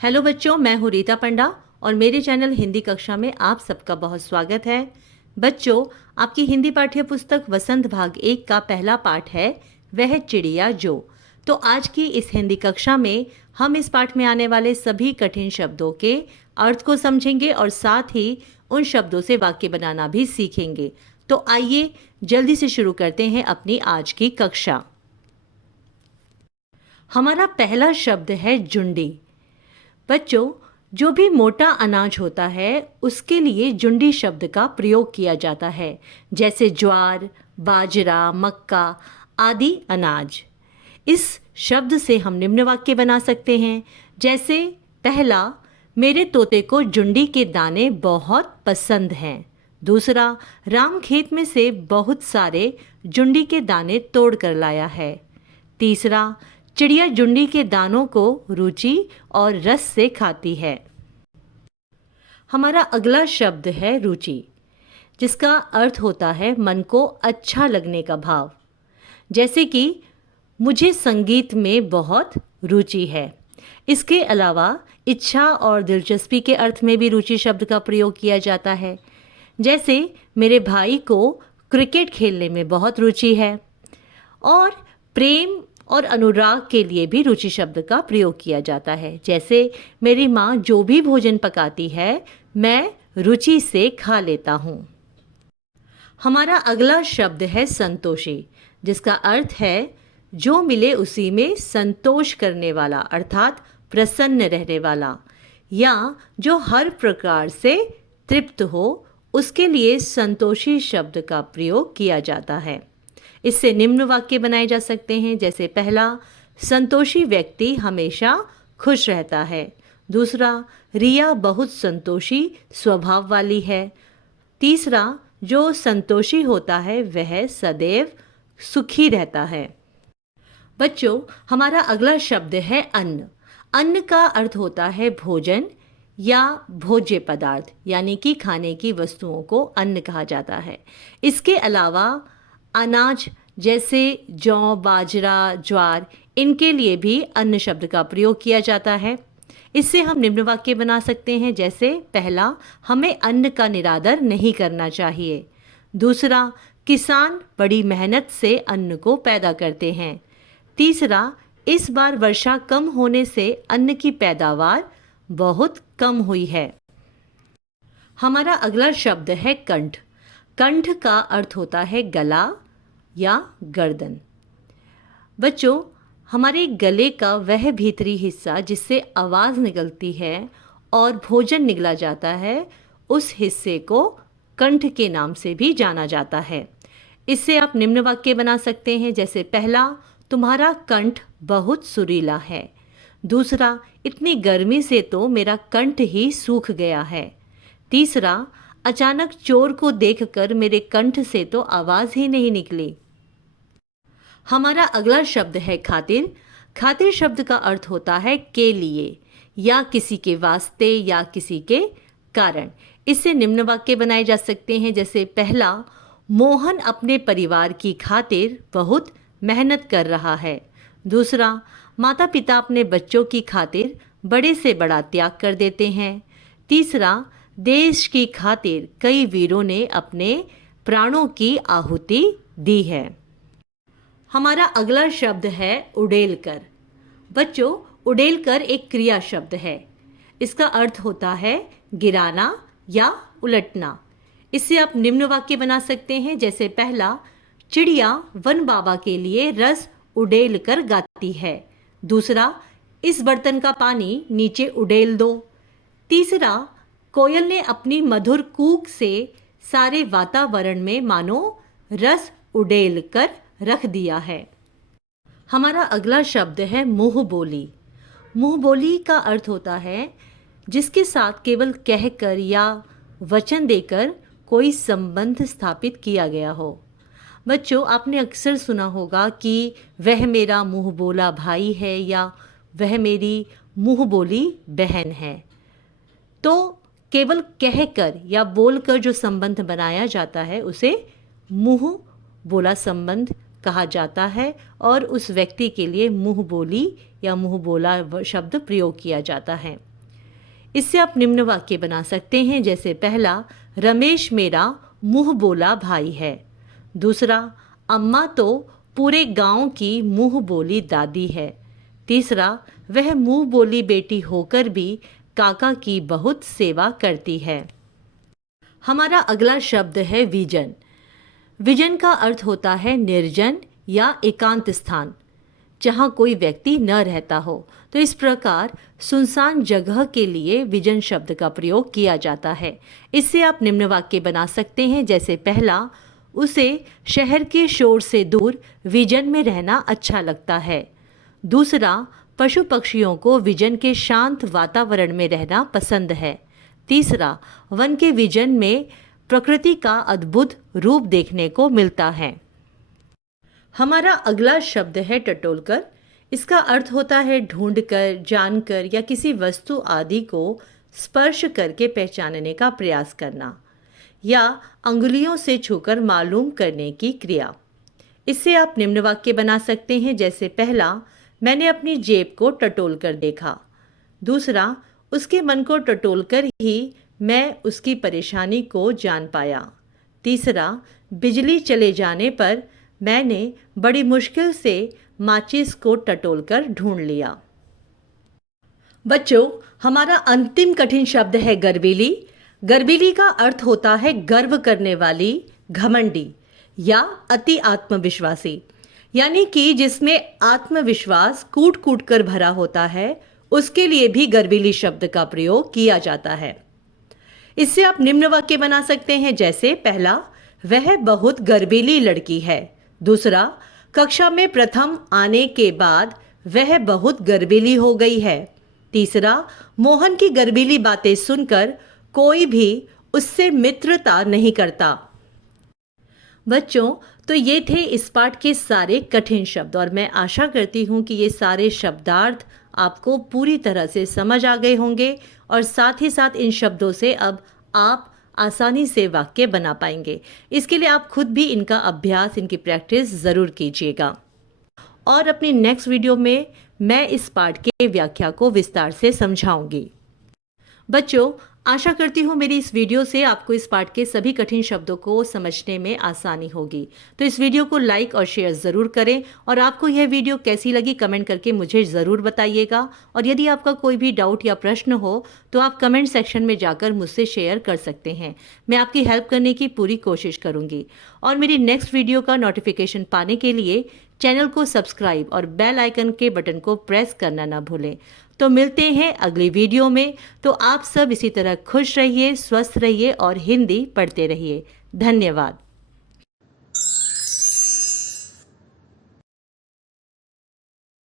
Hello बच्चों, मैं हूँ रीता पंडा और मेरे चैनल हिंदी कक्षा में आप सबका बहुत स्वागत है। बच्चों, आपकी हिंदी पाठ्य पुस्तक वसंत भाग 1 का पहला पाठ है वह चिड़िया जो। तो आज की इस हिंदी कक्षा में हम इस पाठ में आने वाले सभी कठिन शब्दों के अर्थ को समझेंगे और साथ ही उन शब्दों से वाक्य बनाना भी सीखेंगे। तो आइए जल्दी से शुरू करते हैं अपनी आज की कक्षा। हमारा पहला शब्द है जुंडी। बच्चों, जो भी मोटा अनाज होता है उसके लिए जुंडी शब्द का प्रयोग किया जाता है, जैसे ज्वार, बाजरा, मक्का आदि अनाज। इस शब्द से हम निम्न वाक्य बना सकते हैं, जैसे पहला, मेरे तोते को जुंडी के दाने बहुत पसंद हैं। दूसरा, राम खेत में से बहुत सारे जुंडी के दाने तोड़ कर लाया है। तीसरा, चिड़िया जुंडी के दानों को रुचि और रस से खाती है। हमारा अगला शब्द है रुचि, जिसका अर्थ होता है मन को अच्छा लगने का भाव, जैसे कि मुझे संगीत में बहुत रुचि है। इसके अलावा इच्छा और दिलचस्पी के अर्थ में भी रुचि शब्द का प्रयोग किया जाता है, जैसे मेरे भाई को क्रिकेट खेलने में बहुत रुचि है। और प्रेम और अनुराग के लिए भी रुचि शब्द का प्रयोग किया जाता है, जैसे मेरी माँ जो भी भोजन पकाती है मैं रुचि से खा लेता हूँ। हमारा अगला शब्द है संतोषी, जिसका अर्थ है जो मिले उसी में संतोष करने वाला, अर्थात प्रसन्न रहने वाला, या जो हर प्रकार से तृप्त हो, उसके लिए संतोषी शब्द का प्रयोग किया जाता है। इससे निम्न वाक्य बनाए जा सकते हैं, जैसे पहला, संतोषी व्यक्ति हमेशा खुश रहता है। दूसरा, रिया बहुत संतोषी स्वभाव वाली है। तीसरा, जो संतोषी होता है वह सदैव सुखी रहता है। बच्चों, हमारा अगला शब्द है अन्न। अन्न का अर्थ होता है भोजन या भोज्य पदार्थ, यानी कि खाने की वस्तुओं को अन्न कहा जाता है। इसके अलावा अनाज जैसे जौ, बाजरा, ज्वार, इनके लिए भी अन्न शब्द का प्रयोग किया जाता है। इससे हम निम्न वाक्य बना सकते हैं, जैसे पहला, हमें अन्न का निरादर नहीं करना चाहिए। दूसरा, किसान बड़ी मेहनत से अन्न को पैदा करते हैं। तीसरा, इस बार वर्षा कम होने से अन्न की पैदावार बहुत कम हुई है। हमारा अगला शब्द है कंठ। कंठ का अर्थ होता है गला या गर्दन। बच्चों, हमारे गले का वह भीतरी हिस्सा जिससे आवाज़ निकलती है और भोजन निगला जाता है, उस हिस्से को कंठ के नाम से भी जाना जाता है। इससे आप निम्न वाक्य बना सकते हैं, जैसे पहला, तुम्हारा कंठ बहुत सुरीला है। दूसरा, इतनी गर्मी से तो मेरा कंठ ही सूख गया है। तीसरा, अचानक चोर को देखकर मेरे कंठ से तो आवाज़ ही नहीं निकली। हमारा अगला शब्द है खातिर। खातिर शब्द का अर्थ होता है के लिए या किसी के वास्ते या किसी के कारण। इससे निम्न वाक्य बनाए जा सकते हैं, जैसे पहला, मोहन अपने परिवार की खातिर बहुत मेहनत कर रहा है। दूसरा, माता पिता अपने बच्चों की खातिर बड़े से बड़ा त्याग कर देते हैं। तीसरा, देश की खातिर कई वीरों ने अपने प्राणों की आहुति दी है। हमारा अगला शब्द है उड़ेलकर। बच्चों, उड़ेलकर एक क्रिया शब्द है। इसका अर्थ होता है गिराना या उलटना। इससे आप निम्न वाक्य बना सकते हैं, जैसे पहला, चिड़िया वन बाबा के लिए रस उड़ेल कर गाती है। दूसरा, इस बर्तन का पानी नीचे उड़ेल दो। तीसरा, कोयल ने अपनी मधुर कूक से सारे वातावरण में मानो रस उड़ेल कर रख दिया है। हमारा अगला शब्द है मुँह बोली। मुँह बोली का अर्थ होता है जिसके साथ केवल कहकर या वचन देकर कोई संबंध स्थापित किया गया हो। बच्चों, आपने अक्सर सुना होगा कि वह मेरा मुँह बोला भाई है या वह मेरी मुँह बोली बहन है। तो केवल कहकर या बोलकर जो संबंध बनाया जाता है उसे मुँह बोला संबंध कहा जाता है और उस व्यक्ति के लिए मुँह बोली या मुंह बोला शब्द प्रयोग किया जाता है। इससे आप निम्न वाक्य बना सकते हैं, जैसे पहला, रमेश मेरा मुंह बोला भाई है। दूसरा, अम्मा तो पूरे गांव की मुंह बोली दादी है। तीसरा, वह मुंह बोली बेटी होकर भी काका की बहुत सेवा करती है। हमारा अगला शब्द है विजन। विजन का अर्थ होता है निर्जन या एकांत स्थान, जहाँ कोई व्यक्ति न रहता हो। तो इस प्रकार सुनसान जगह के लिए विजन शब्द का प्रयोग किया जाता है। इससे आप निम्न वाक्य बना सकते हैं, जैसे पहला, उसे शहर के शोर से दूर विजन में रहना अच्छा लगता है। दूसरा, पशु पक्षियों को विजन के शांत वातावरण में रहना पसंद है। तीसरा, वन के विजन में प्रकृति का अद्भुत रूप देखने को मिलता है। हमारा अगला शब्द है टटोलकर। इसका अर्थ होता है ढूंढकर, जानकर या किसी वस्तु आदि को स्पर्श करके पहचानने का प्रयास करना या अंगुलियों से छूकर मालूम करने की क्रिया। इससे आप निम्न वाक्य बना सकते हैं, जैसे पहला, मैंने अपनी जेब को टटोल कर देखा। दूसरा, उसके मन को टटोल कर ही मैं उसकी परेशानी को जान पाया। तीसरा, बिजली चले जाने पर मैंने बड़ी मुश्किल से माचिस को टटोलकर ढूंढ लिया। बच्चों, हमारा अंतिम कठिन शब्द है गर्वीली। गर्वीली का अर्थ होता है गर्व करने वाली, घमंडी या अति आत्मविश्वासी, यानी कि जिसमें आत्मविश्वास कूट कूट कर भरा होता है, उसके लिए भी गर्वीली शब्द का प्रयोग किया जाता है। इससे आप निम्न वाक्य बना सकते हैं, जैसे पहला, वह बहुत गर्वीली लड़की है। दूसरा, कक्षा में प्रथम आने के बाद वह बहुत गर्वीली हो गई है। तीसरा, मोहन की गर्वीली बातें सुनकर कोई भी उससे मित्रता नहीं करता। बच्चों, तो ये थे इस पाठ के सारे कठिन शब्द और मैं आशा करती हूँ कि ये सारे शब्दार्थ आपको पूरी तरह से समझ आ गए होंगे और साथ ही साथ इन शब्दों से अब आप आसानी से वाक्य बना पाएंगे। इसके लिए आप खुद भी इनका अभ्यास, इनकी प्रैक्टिस ज़रूर कीजिएगा। और अपनी नेक्स्ट वीडियो में मैं इस पाठ के व्याख्या को विस्तार से समझाऊंगी। बच्चों, आशा करती हूँ मेरी इस वीडियो से आपको इस पाठ के सभी कठिन शब्दों को समझने में आसानी होगी। तो इस वीडियो को लाइक और शेयर ज़रूर करें और आपको यह वीडियो कैसी लगी कमेंट करके मुझे ज़रूर बताइएगा। और यदि आपका कोई भी डाउट या प्रश्न हो तो आप कमेंट सेक्शन में जाकर मुझसे शेयर कर सकते हैं। मैं आपकी हेल्प करने की पूरी कोशिश करूँगी। और मेरी नेक्स्ट वीडियो का नोटिफिकेशन पाने के लिए चैनल को सब्सक्राइब और बेल आइकन के बटन को प्रेस करना ना भूलें। तो मिलते हैं अगली वीडियो में। तो आप सब इसी तरह खुश रहिए, स्वस्थ रहिए और हिंदी पढ़ते रहिए। धन्यवाद।